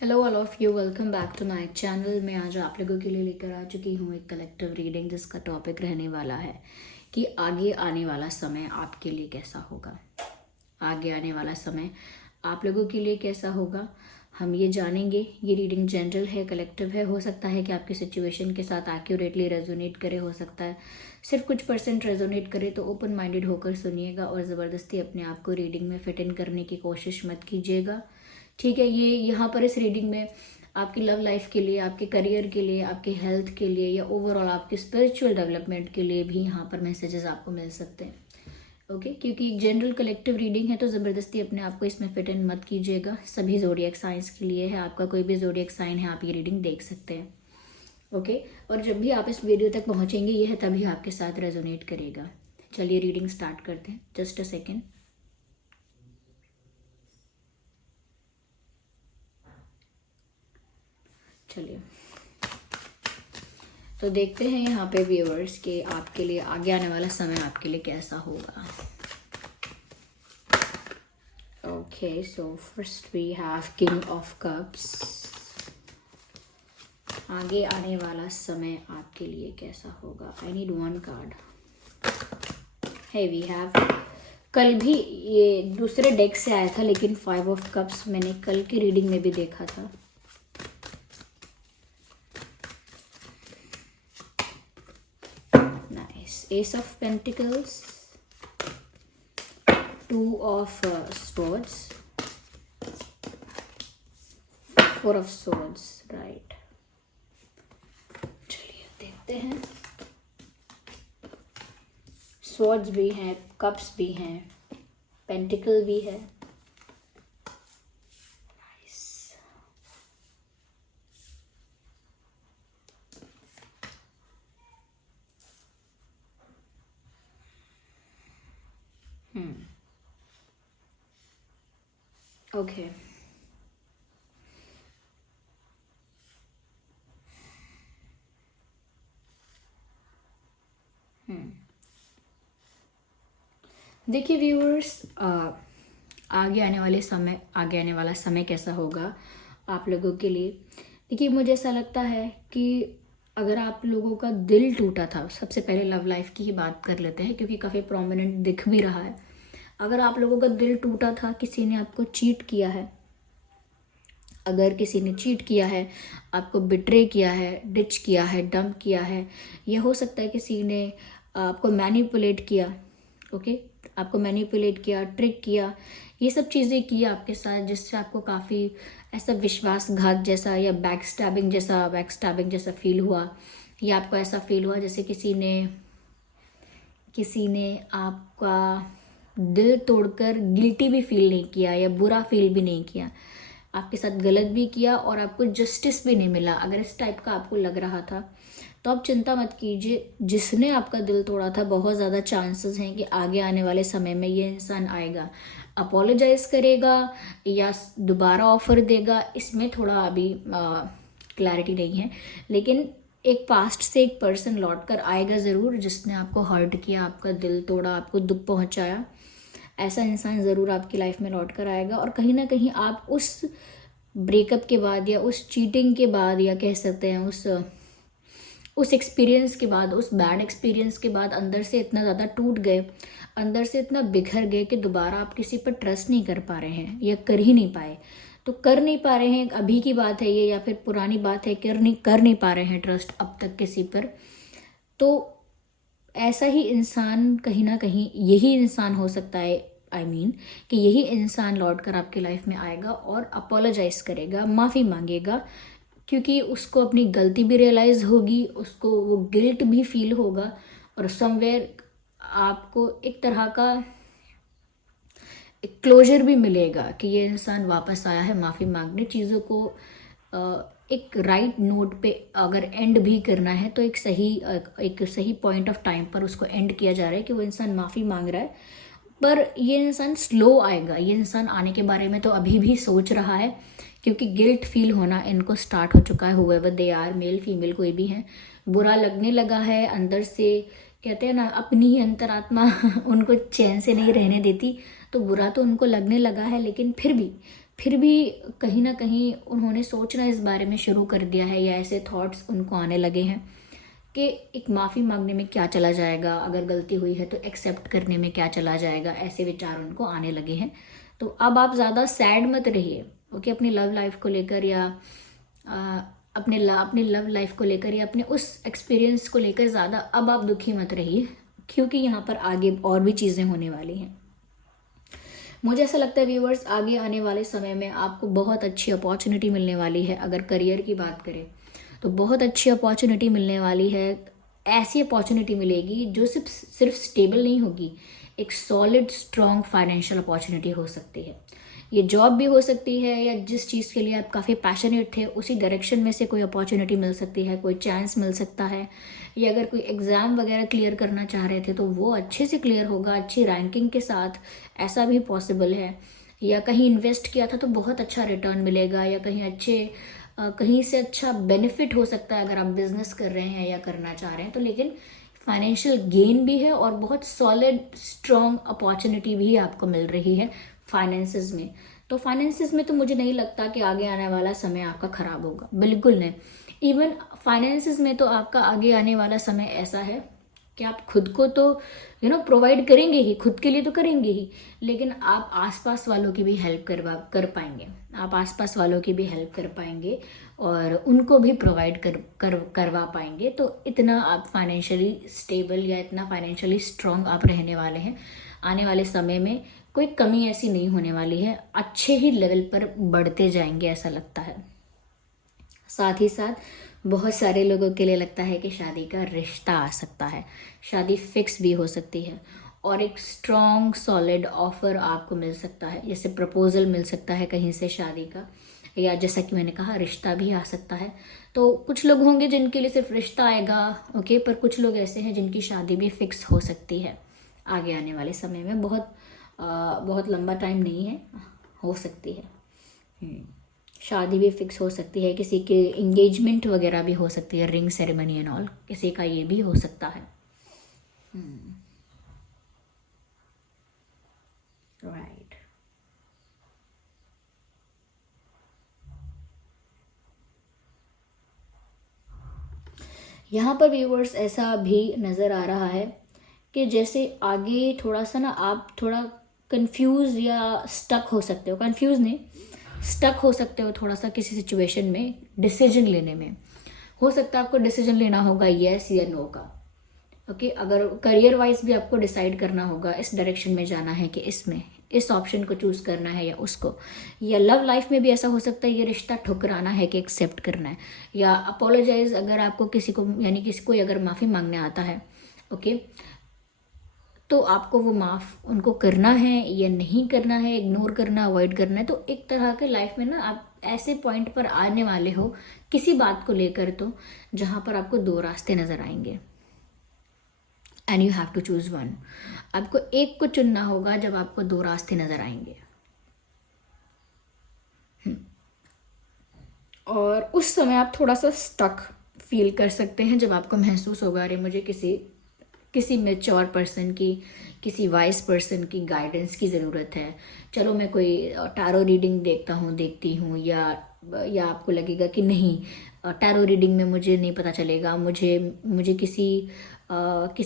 Hello all of you, welcome back to my channel. मैं आज आप लोगों के लिए लेकर आ चुकी हूँ एक कलेक्टिव रीडिंग जिसका टॉपिक रहने वाला है कि आगे आने वाला समय आपके लिए कैसा होगा। आगे आने वाला समय आप लोगों के लिए कैसा होगा हम ये जानेंगे। ये रीडिंग जनरल है, कलेक्टिव है। हो सकता है कि आपकी सिचुएशन के साथ एक्यूरेटली रेजोनेट करे, हो सकता है सिर्फ कुछ परसेंट रेजोनेट करे। तो ओपन माइंडेड होकर सुनिएगा और ज़बरदस्ती अपने आप को रीडिंग में फिट इन करने की कोशिश मत कीजिएगा, ठीक है। ये यहाँ पर इस रीडिंग में आपकी लव लाइफ के लिए, आपके करियर के लिए, आपके हेल्थ के लिए या ओवरऑल आपके स्पिरिचुअल डेवलपमेंट के लिए भी यहाँ पर मैसेजेस आपको मिल सकते हैं, ओके। क्योंकि जनरल कलेक्टिव रीडिंग है तो ज़बरदस्ती अपने आप को इसमें फिट इन मत कीजिएगा। सभी ज़ोडिएक साइंस के लिए है। आपका कोई भी ज़ोडिएक साइन है, आप ये रीडिंग देख सकते हैं, ओके। और जब भी आप इस वीडियो तक पहुँचेंगे यह तभी आपके साथ रेजोनेट करेगा। चलिए रीडिंग स्टार्ट करते हैं। Just a second. चलिए तो देखते हैं यहाँ पे व्यूअर्स के आपके लिए आगे आने वाला समय आपके लिए कैसा होगा। Okay, so first we have king of cups. आगे आने वाला समय आपके लिए कैसा होगा। I need one card. है वी हैव, कल भी ये दूसरे डेक से आया था लेकिन 5 ऑफ कप्स मैंने कल की रीडिंग में भी देखा था। Ace of Pentacles, 2 of Swords, 4 of Swords, right। चलिए देखते हैं। Swords भी हैं, Cups भी हैं, Pentacle भी है। ओके, देखिए व्यूअर्स, आगे आने वाला समय कैसा होगा आप लोगों के लिए। देखिए मुझे ऐसा लगता है कि अगर आप लोगों का दिल टूटा था, सबसे पहले लव लाइफ की ही बात कर लेते हैं क्योंकि काफ़ी प्रोमिनेंट दिख भी रहा है। अगर आप लोगों का दिल टूटा था, किसी ने आपको चीट किया है, अगर किसी ने चीट किया है, आपको बिट्रे किया है, डिच किया है, डंप किया है, या हो सकता है किसी ने आपको मैनिपुलेट किया, ओके, आपको मैनिपुलेट किया, ट्रिक किया, ये सब चीज़ें की आपके साथ जिससे आपको काफ़ी ऐसा विश्वासघात जैसा या बैक स्टैबिंग जैसा फील हुआ, या आपको ऐसा फील हुआ जैसे किसी ने आपका दिल तोड़कर गिल्टी भी फील नहीं किया या बुरा फील भी नहीं किया, आपके साथ गलत भी किया और आपको जस्टिस भी नहीं मिला। अगर इस टाइप का आपको लग रहा था तो आप चिंता मत कीजिए। जिसने आपका दिल तोड़ा था, बहुत ज़्यादा चांसेस हैं कि आगे आने वाले समय में ये इंसान आएगा, अपोलोजाइज करेगा या दोबारा ऑफर देगा। इसमें थोड़ा अभी क्लैरिटी नहीं है, लेकिन एक पास्ट से एक पर्सन लौट कर आएगा ज़रूर, जिसने आपको हर्ट किया, आपका दिल तोड़ा, आपको दुख पहुंचाया। ऐसा इंसान ज़रूर आपकी लाइफ में लौट कर आएगा और कहीं ना कहीं आप उस ब्रेकअप के बाद या उस चीटिंग के बाद या कह सकते हैं उस एक्सपीरियंस के बाद, उस बैड एक्सपीरियंस के बाद अंदर से इतना ज़्यादा टूट गए, अंदर से इतना बिखर गए कि दोबारा आप किसी पर ट्रस्ट नहीं कर पा रहे हैं या कर ही नहीं पाए। तो कर नहीं पा रहे हैं, अभी की बात है ये या फिर पुरानी बात है, कर नहीं पा रहे हैं ट्रस्ट अब तक किसी पर। तो ऐसा ही इंसान कहीं ना कहीं यही इंसान हो सकता है, कि यही इंसान लौट कर आपकी लाइफ में आएगा और अपोलोजाइज करेगा, माफ़ी मांगेगा, क्योंकि उसको अपनी गलती भी रियलाइज़ होगी, उसको वो गिल्ट भी फील होगा और समवेयर आपको एक तरह का क्लोजर भी मिलेगा कि ये इंसान वापस आया है माफ़ी मांगने। चीज़ों को एक राइट नोट पे अगर एंड भी करना है तो एक सही पॉइंट ऑफ टाइम पर उसको एंड किया जा रहा है कि वो इंसान माफ़ी मांग रहा है। पर ये इंसान स्लो आएगा। ये इंसान आने के बारे में तो अभी भी सोच रहा है क्योंकि गिल्ट फील होना इनको स्टार्ट हो चुका है। However they are, male female कोई भी है, बुरा लगने लगा है अंदर से। कहते हैं ना, अपनी ही अंतरात्मा उनको चैन से नहीं रहने देती, तो बुरा तो उनको लगने लगा है। लेकिन फिर भी फिर भी कहीं ना कहीं उन्होंने सोचना इस बारे में शुरू कर दिया है, या ऐसे थॉट्स उनको आने लगे हैं कि एक माफ़ी मांगने में क्या चला जाएगा, अगर गलती हुई है तो एक्सेप्ट करने में क्या चला जाएगा, ऐसे विचार उनको आने लगे हैं। तो अब आप ज़्यादा सैड मत रहिए, ओके, अपनी लव लाइफ को लेकर, या अपनी लव लाइफ को लेकर, या अपने उस एक्सपीरियंस को लेकर ज़्यादा अब आप दुखी मत रहिए, क्योंकि यहाँ पर आगे और भी चीज़ें होने वाली हैं। मुझे ऐसा लगता है व्यूवर्स, आगे आने वाले समय में आपको बहुत अच्छी अपॉर्चुनिटी मिलने वाली है। अगर करियर की बात करें तो बहुत अच्छी अपॉर्चुनिटी मिलने वाली है। ऐसी अपॉर्चुनिटी मिलेगी जो सिर्फ स्टेबल नहीं होगी, एक सॉलिड स्ट्रॉन्ग फाइनेंशियल अपॉर्चुनिटी हो सकती है। ये जॉब भी हो सकती है, या जिस चीज़ के लिए आप काफ़ी पैशनेट थे उसी डायरेक्शन में से कोई अपॉर्चुनिटी मिल सकती है, कोई चांस मिल सकता है, या अगर कोई एग्ज़ाम वगैरह क्लियर करना चाह रहे थे तो वो अच्छे से क्लियर होगा, अच्छी रैंकिंग के साथ, ऐसा भी पॉसिबल है। या कहीं इन्वेस्ट किया था तो बहुत अच्छा रिटर्न मिलेगा, या कहीं से अच्छा बेनिफिट हो सकता है अगर आप बिजनेस कर रहे हैं या करना चाह रहे हैं तो। लेकिन फाइनेंशियल गेन भी है और बहुत सॉलिड स्ट्रॉन्ग अपॉर्चुनिटी भी आपको मिल रही है फाइनेंसेस में। तो फाइनेंसेस में तो मुझे नहीं लगता कि आगे आने वाला समय आपका खराब होगा, बिल्कुल नहीं। इवन फाइनेंसेस में तो आपका आगे आने वाला समय ऐसा है कि आप खुद को तो प्रोवाइड करेंगे ही, खुद के लिए तो करेंगे ही, लेकिन आप आसपास वालों की भी हेल्प कर पाएंगे, आप आसपास वालों की भी हेल्प कर पाएंगे और उनको भी प्रोवाइड करवा पाएंगे। तो इतना आप फाइनेंशियली स्टेबल या इतना फाइनेंशियली स्ट्रांग आप रहने वाले हैं। आने वाले समय में कोई कमी ऐसी नहीं होने वाली है, अच्छे ही लेवल पर बढ़ते जाएंगे ऐसा लगता है। साथ ही साथ बहुत सारे लोगों के लिए लगता है कि शादी का रिश्ता आ सकता है, शादी फिक्स भी हो सकती है और एक स्ट्रॉन्ग सॉलिड ऑफर आपको मिल सकता है, जैसे प्रपोजल मिल सकता है कहीं से शादी का, या जैसा कि मैंने कहा रिश्ता भी आ सकता है। तो कुछ लोग होंगे जिनके लिए सिर्फ रिश्ता आएगा, ओके, पर कुछ लोग ऐसे हैं जिनकी शादी भी फिक्स हो सकती है आगे आने वाले समय में। बहुत लंबा टाइम नहीं है, हो सकती है। शादी भी फिक्स हो सकती है, किसी के इंगेजमेंट वगैरह भी हो सकती है, रिंग सेरेमनी एंड ऑल, किसी का ये भी हो सकता है। राइट। यहाँ पर व्यूवर्स ऐसा भी नज़र आ रहा है कि जैसे आगे थोड़ा सा ना आप थोड़ा कंफ्यूज या स्टक हो सकते हो, कंफ्यूज नहीं, स्टक हो सकते हो थोड़ा सा किसी सिचुएशन में, डिसीजन लेने में। हो सकता है आपको डिसीजन लेना होगा येस या नो का, ओके। अगर करियर वाइज भी आपको डिसाइड करना होगा, इस डायरेक्शन में जाना है कि इसमें इस ऑप्शन को चूज करना है या उसको, या लव लाइफ में भी ऐसा हो सकता है ये रिश्ता ठुकराना है कि एक्सेप्ट करना है, या अपोलोजाइज अगर आपको किसी को यानी किसी को अगर माफ़ी मांगने आता है, ओके, तो आपको वो माफ़ उनको करना है या नहीं करना है, इग्नोर करना, अवॉइड करना है। तो एक तरह के लाइफ में ना आप ऐसे पॉइंट पर आने वाले हो किसी बात को लेकर तो जहाँ पर आपको दो रास्ते नज़र आएंगे and you have to choose one. आपको एक को चुनना होगा जब आपको दो रास्ते नज़र आएंगे। और उस समय आप थोड़ा सा स्टक फील कर सकते हैं जब आपको महसूस होगा अरे मुझे किसी मेच्योर पर्सन की, किसी वाइज पर्सन की गाइडेंस की ज़रूरत है। चलो मैं कोई टैरो रीडिंग देखती हूँ, या आपको लगेगा कि नहीं टैरो रीडिंग में मुझे नहीं पता चलेगा, मुझे किसी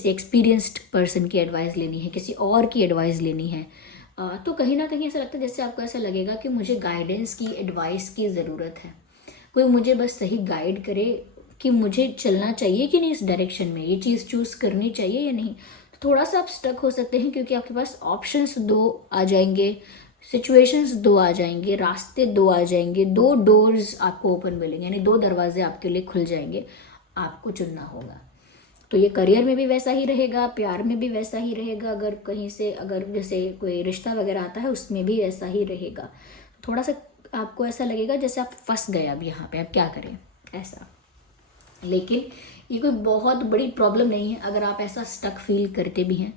एक्सपीरियंस्ड पर्सन की एडवाइस लेनी है, किसी और की एडवाइस लेनी है। तो कहीं ना कहीं ऐसा लगता है जैसे आपको ऐसा लगेगा कि मुझे गाइडेंस की, एडवाइस की ज़रूरत है, कोई मुझे बस सही गाइड करे कि मुझे चलना चाहिए कि नहीं इस डायरेक्शन में, ये चीज़ चूज़ करनी चाहिए या नहीं। तो थोड़ा सा आप स्टक हो सकते हैं क्योंकि आपके पास ऑप्शंस दो आ जाएंगे, सिचुएशंस दो आ जाएंगे, रास्ते दो आ जाएंगे, दो डोर्स आपको ओपन मिलेंगे, यानी दो दरवाजे आपके लिए खुल जाएंगे, आपको चुनना होगा। तो ये करियर में भी वैसा ही रहेगा, प्यार में भी वैसा ही रहेगा, अगर कहीं से अगर जैसे कोई रिश्ता वगैरह आता है उसमें भी ऐसा ही रहेगा। थोड़ा सा आपको ऐसा लगेगा जैसे आप फंस गए अब यहाँ पे, आप क्या करें ऐसा। लेकिन ये कोई बहुत बड़ी प्रॉब्लम नहीं है अगर आप ऐसा स्टक फील करते भी हैं।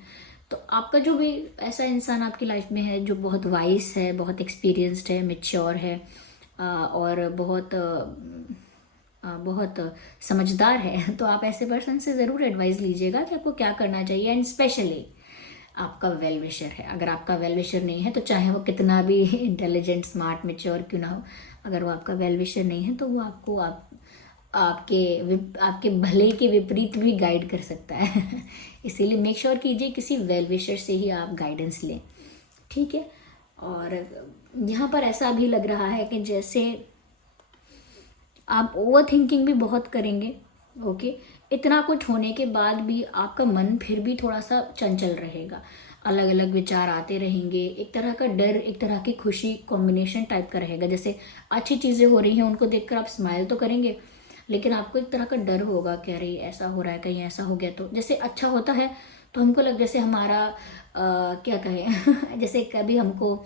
तो आपका जो भी ऐसा इंसान आपकी लाइफ में है जो बहुत वाइस है, बहुत एक्सपीरियंस्ड है, मेच्योर है और बहुत समझदार है, तो आप ऐसे पर्सन से ज़रूर एडवाइस लीजिएगा कि आपको क्या करना चाहिए। एंड स्पेशली आपका वेल विशर है। अगर आपका वेल विशर नहीं है तो चाहे वो कितना भी इंटेलिजेंट, स्मार्ट, मैच्योर क्यों ना हो, अगर वो आपका वेल विशर नहीं है तो वो आपको आपके भले के विपरीत भी गाइड कर सकता है। इसीलिए मेक श्योर कीजिए किसी वेल विशर से ही आप गाइडेंस लें, ठीक है। और यहाँ पर ऐसा भी लग रहा है कि जैसे आप ओवर थिंकिंग भी बहुत करेंगे, ओके। इतना कुछ होने के बाद भी आपका मन फिर भी थोड़ा सा चंचल रहेगा, अलग अलग विचार आते रहेंगे, एक तरह का डर, एक तरह की खुशी, कॉम्बिनेशन टाइप का रहेगा। जैसे अच्छी चीज़ें हो रही हैं उनको देखकर आप स्माइल तो करेंगे, लेकिन आपको एक तरह का डर होगा कि अरे ऐसा हो रहा है, कहीं ऐसा हो गया तो। जैसे अच्छा होता है तो हमको जैसे हमारा क्या कहें जैसे कभी हमको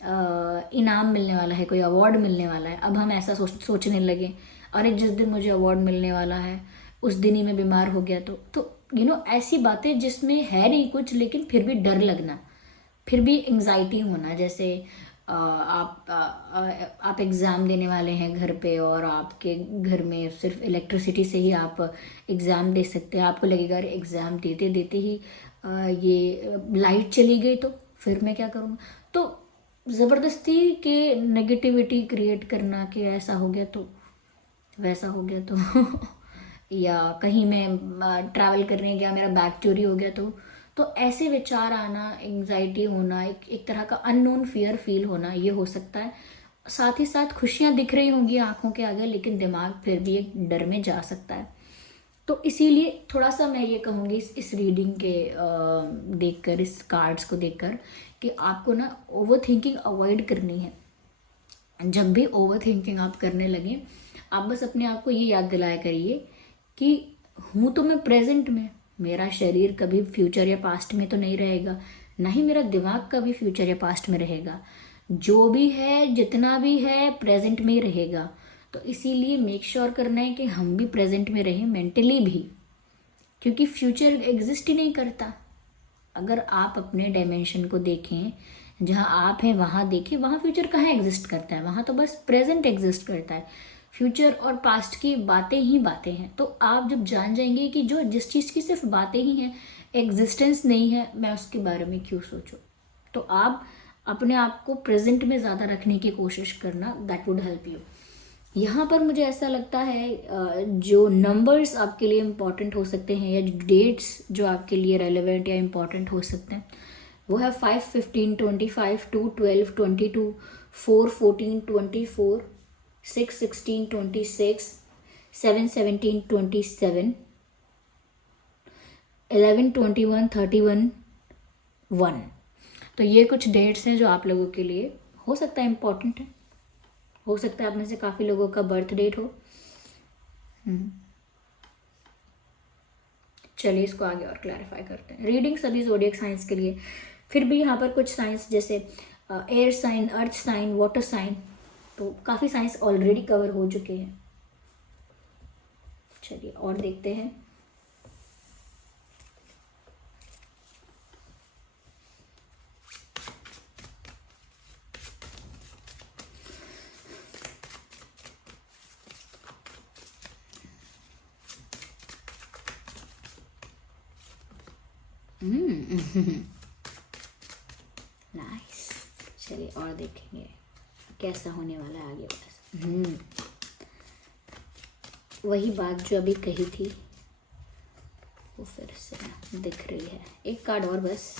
इनाम मिलने वाला है, कोई अवार्ड मिलने वाला है, अब हम ऐसा सोचने लगे अरे जिस दिन मुझे अवार्ड मिलने वाला है उस दिन ही मैं बीमार हो गया तो ऐसी बातें जिसमें है नहीं कुछ लेकिन फिर भी डर लगना, फिर भी एंग्जाइटी होना। जैसे आप एग्ज़ाम देने वाले हैं घर पे और आपके घर में सिर्फ इलेक्ट्रिसिटी से ही आप एग्ज़ाम दे सकते हैं। आपको लगेगा अरे एग्ज़ाम देते देते ही ये लाइट चली गई तो फिर मैं क्या करूँगा। तो ज़बरदस्ती के नेगेटिविटी क्रिएट करना कि ऐसा हो गया तो वैसा हो गया तो या कहीं मैं ट्रैवल करने गया मेरा बैग चोरी हो गया तो ऐसे विचार आना, एंग्जाइटी होना, एक तरह का अननोन फियर फील होना, ये हो सकता है। साथ ही साथ खुशियाँ दिख रही होंगी आंखों के आगे लेकिन दिमाग फिर भी एक डर में जा सकता है। तो इसीलिए थोड़ा सा मैं ये कहूँगी इस रीडिंग के देखकर, इस कार्ड्स को देखकर, कि आपको ना ओवर थिंकिंग अवॉइड करनी है। जब भी ओवर थिंकिंग आप करने लगें, आप बस अपने आप को ये याद दिलाया करिए कि हूँ तो मैं प्रेजेंट में, मेरा शरीर कभी फ्यूचर या पास्ट में तो नहीं रहेगा, ना ही मेरा दिमाग कभी फ्यूचर या पास्ट में रहेगा। जो भी है, जितना भी है, प्रेजेंट में ही रहेगा। तो इसीलिए मेक श्योर करना है कि हम भी प्रेजेंट में रहें, मेंटली भी, क्योंकि फ्यूचर एग्जिस्ट ही नहीं करता। अगर आप अपने डायमेंशन को देखें, जहाँ आप हैं वहाँ देखें, वहाँ फ्यूचर कहाँ एग्जिस्ट करता है, वहाँ तो बस प्रेजेंट एग्जिस्ट करता है। फ्यूचर और पास्ट की बातें ही बातें हैं। तो आप जब जान जाएंगे कि जो जिस चीज़ की सिर्फ बातें ही हैं, एग्जिस्टेंस नहीं है, मैं उसके बारे में क्यों सोचूं, तो आप अपने आप को प्रेजेंट में ज़्यादा रखने की कोशिश करना, दैट वुड हेल्प यू। यहाँ पर मुझे ऐसा लगता है जो नंबर्स आपके लिए इम्पॉर्टेंट हो सकते हैं या डेट्स जो आपके लिए रेलेवेंट या इम्पॉर्टेंट हो सकते हैं वो है 5, 15, 25, 2, 12, 22, 4, 14, 24, 6, 16, 26, 7, 17, 27, 11, 21, 31, 1। तो ये कुछ डेट्स हैं जो आप लोगों के लिए हो सकता है इम्पॉर्टेंट है। हो सकता है आप में से काफ़ी लोगों का बर्थ डेट हो। चलिए इसको आगे और क्लैरिफाई करते हैं। रीडिंग सभी ज़ोडिएक साइंस के लिए, फिर भी यहाँ पर कुछ साइंस जैसे air sign, earth sign, water sign, तो काफ़ी साइंस ऑलरेडी कवर हो चुके हैं। चलिए और देखते हैं। नाइस। चलिए और देखेंगे कैसा होने वाला है आगे बस। वही बात जो अभी कही थी वो फिर से दिख रही है। एक कार्ड और बस।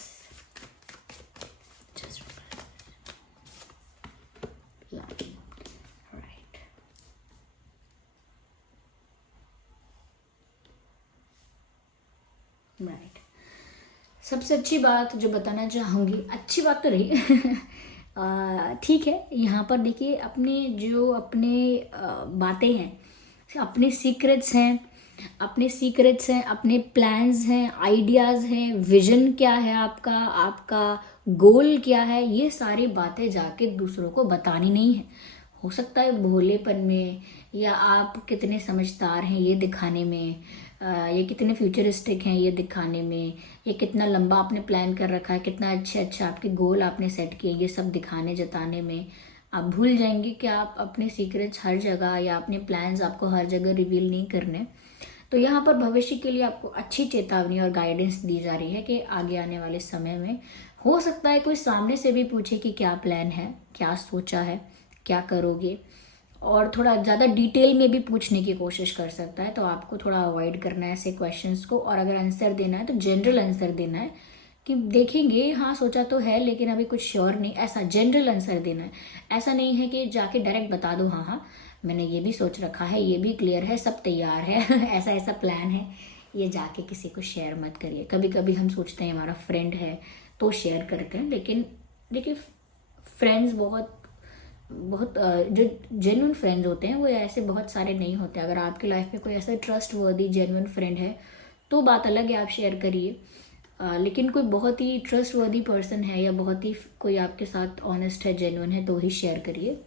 Right, right. सबसे अच्छी बात जो बताना चाहूँगी, अच्छी बात तो रही ठीक है। यहाँ पर देखिए अपने बातें हैं, अपने सीक्रेट्स हैं, अपने प्लान्स हैं, आइडियाज़ हैं, विजन क्या है आपका गोल क्या है, ये सारी बातें जाके दूसरों को बतानी नहीं है। हो सकता है भोलेपन में, या आप कितने समझदार हैं ये दिखाने में, ये कितने फ्यूचरिस्टिक हैं ये दिखाने में, ये कितना लंबा आपने प्लान कर रखा है, कितना अच्छा आपके गोल आपने सेट किए, ये सब दिखाने जताने में आप भूल जाएंगे कि आप अपने सीक्रेट्स हर जगह या अपने प्लान्स आपको हर जगह रिवील नहीं करने। तो यहाँ पर भविष्य के लिए आपको अच्छी चेतावनी और गाइडेंस दी जा रही है कि आगे आने वाले समय में हो सकता है कोई सामने से भी पूछे कि क्या प्लान है, क्या सोचा है, क्या करोगे, और थोड़ा ज़्यादा डिटेल में भी पूछने की कोशिश कर सकता है। तो आपको थोड़ा अवॉइड करना है ऐसे क्वेश्चंस को, और अगर आंसर देना है तो जनरल आंसर देना है कि देखेंगे, हाँ सोचा तो है लेकिन अभी कुछ श्योर नहीं, ऐसा जनरल आंसर देना है। ऐसा नहीं है कि जाके डायरेक्ट बता दो हाँ हाँ मैंने ये भी सोच रखा है, ये भी क्लियर है, सब तैयार है ऐसा ऐसा प्लान है, ये जाके किसी को शेयर मत करिए। कभी कभी हम सोचते हैं हमारा फ्रेंड है तो शेयर करते हैं, लेकिन देखिए फ्रेंड्स बहुत जो जेन्युइन फ्रेंड्स होते हैं वो ऐसे बहुत सारे नहीं होते। अगर आपकी लाइफ में कोई ऐसा ट्रस्ट वर्दी जेन्युइन फ्रेंड है तो बात अलग है, आप शेयर करिए। लेकिन कोई बहुत ही ट्रस्ट वर्दी पर्सन है या बहुत ही कोई आपके साथ ऑनेस्ट है, जेन्युइन है, तो ही शेयर करिए।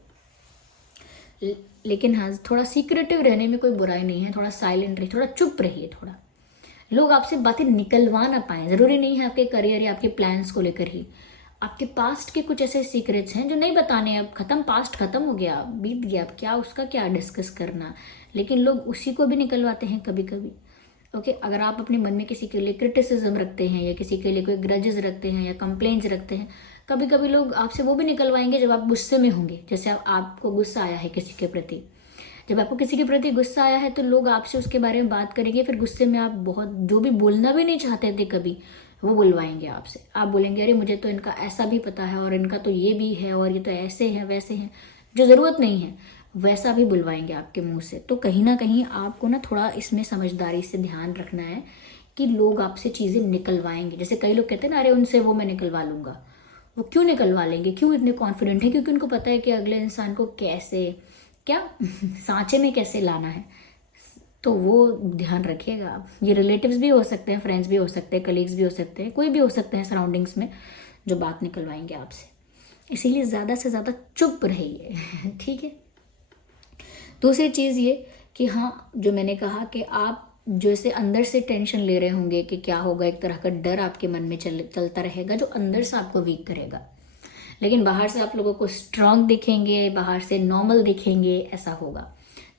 लेकिन हाँ थोड़ा सीक्रेटिव रहने में कोई बुराई नहीं है, थोड़ा साइलेंट रहिए, थोड़ा चुप रहिए, थोड़ा लोग आपसे बातें निकलवा ना पाए। ज़रूरी नहीं है आपके करियर या आपके प्लान्स को लेकर ही, आपके पास्ट के कुछ ऐसे सीक्रेट्स हैं जो नहीं बताने, अब खत्म, पास्ट खत्म हो गया, बीत गया, अब क्या उसका क्या डिस्कस करना, लेकिन लोग उसी को भी निकलवाते हैं कभी कभी। ओके, अगर आप अपने मन में किसी के लिए क्रिटिसिज्म रखते हैं या किसी के लिए कोई ग्रजेस रखते हैं या कंप्लेंट्स रखते हैं, कभी कभी लोग आपसे वो भी निकलवाएंगे जब आप गुस्से में होंगे। जैसे आपको गुस्सा आया है किसी के प्रति, जब आपको किसी के प्रति गुस्सा आया है तो लोग आपसे उसके बारे में बात करेंगे, फिर गुस्से में आप बहुत जो भी बोलना भी नहीं चाहते थे कभी, वो बुलवाएंगे आपसे। आप बोलेंगे अरे मुझे तो इनका ऐसा भी पता है और इनका तो ये भी है और ये तो ऐसे हैं वैसे हैं, जो ज़रूरत नहीं है वैसा भी बुलवाएंगे आपके मुंह से। तो कहीं ना कहीं आपको ना थोड़ा इसमें समझदारी से ध्यान रखना है कि लोग आपसे चीज़ें निकलवाएंगे। जैसे कई लोग कहते हैं ना, अरे उनसे वो मैं निकलवा लूँगा, वो क्यों निकलवा लेंगे, क्यों इतने कॉन्फिडेंट है? क्योंकि उनको पता है कि अगले इंसान को कैसे क्या सांचे में कैसे लाना है। तो वो ध्यान रखिएगा आप। ये रिलेटिव्स भी हो सकते हैं, फ्रेंड्स भी हो सकते हैं, कलीग्स भी हो सकते हैं, कोई भी हो सकते हैं सराउंडिंग्स में जो बात निकलवाएंगे आपसे। इसीलिए ज़्यादा से ज़्यादा चुप रहिए ठीक है। दूसरी चीज़ ये कि हाँ, जो मैंने कहा कि आप जैसे अंदर से टेंशन ले रहे होंगे कि क्या होगा, एक तरह का डर आपके मन में चलता रहेगा जो अंदर से आपको वीक करेगा। लेकिन बाहर से आप लोगों को स्ट्रांग दिखेंगे, बाहर से नॉर्मल दिखेंगे, ऐसा होगा।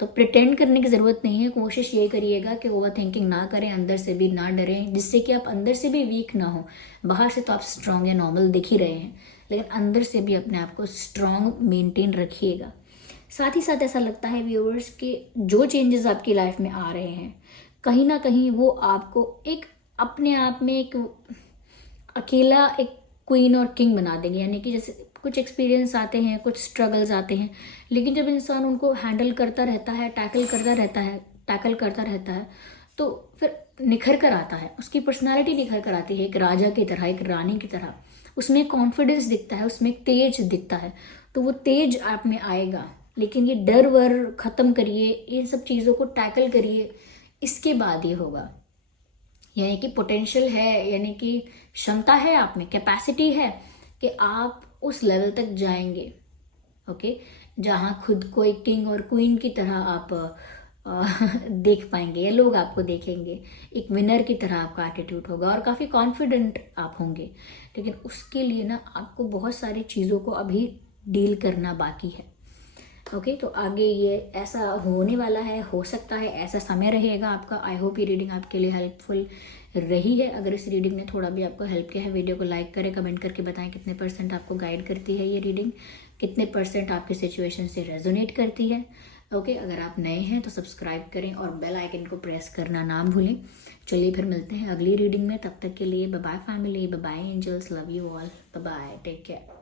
तो प्रिटेंड करने की ज़रूरत नहीं है। कोशिश ये करिएगा कि ओवर थिंकिंग ना करें, अंदर से भी ना डरें, जिससे कि आप अंदर से भी वीक ना हो। बाहर से तो आप स्ट्रांग या नॉर्मल दिख ही रहे हैं, लेकिन अंदर से भी अपने आप को स्ट्रांग मेंटेन रखिएगा। साथ ही साथ ऐसा लगता है व्यूअर्स कि जो चेंजेस आपकी लाइफ में आ रहे हैं कहीं ना कहीं वो आपको एक अपने आप में एक अकेला एक क्वीन और किंग बना देंगे। यानी कि जैसे कुछ एक्सपीरियंस आते हैं, कुछ स्ट्रगल्स आते हैं, लेकिन जब इंसान उनको हैंडल करता रहता है, टैकल करता रहता है तो फिर निखर कर आता है, उसकी पर्सनालिटी निखर कर आती है, एक राजा की तरह, एक रानी की तरह। उसमें कॉन्फिडेंस दिखता है, उसमें एक तेज दिखता है, तो वो तेज आप में आएगा। लेकिन ये डर वर ख़त्म करिए, इन सब चीज़ों को टैकल करिए, इसके बाद ये होगा। यानी कि पोटेंशियल है, यानी कि क्षमता है आप में, कैपेसिटी है कि आप उस लेवल तक जाएंगे। ओके, जहाँ खुद को एक किंग और क्वीन की तरह आप देख पाएंगे या लोग आपको देखेंगे, एक विनर की तरह आपका एटीट्यूड होगा और काफ़ी कॉन्फिडेंट आप होंगे। लेकिन उसके लिए ना आपको बहुत सारी चीज़ों को अभी डील करना बाकी है। ओके, तो आगे ये ऐसा होने वाला है, हो सकता है ऐसा समय रहेगा आपका। आई होप ये रीडिंग आपके लिए हेल्पफुल रही है। अगर इस रीडिंग ने थोड़ा भी आपको हेल्प किया है, वीडियो को लाइक करें, कमेंट करके बताएं कितने % आपको गाइड करती है ये रीडिंग, कितने % आपकी सिचुएशन से रेजोनेट करती है। ओके, अगर आप नए हैं तो सब्सक्राइब करें और बेल आइकन को प्रेस करना ना भूलें। चलिए फिर मिलते हैं अगली रीडिंग में, तब तक के लिए bye bye family, bye bye angels, love you all, bye bye, take care.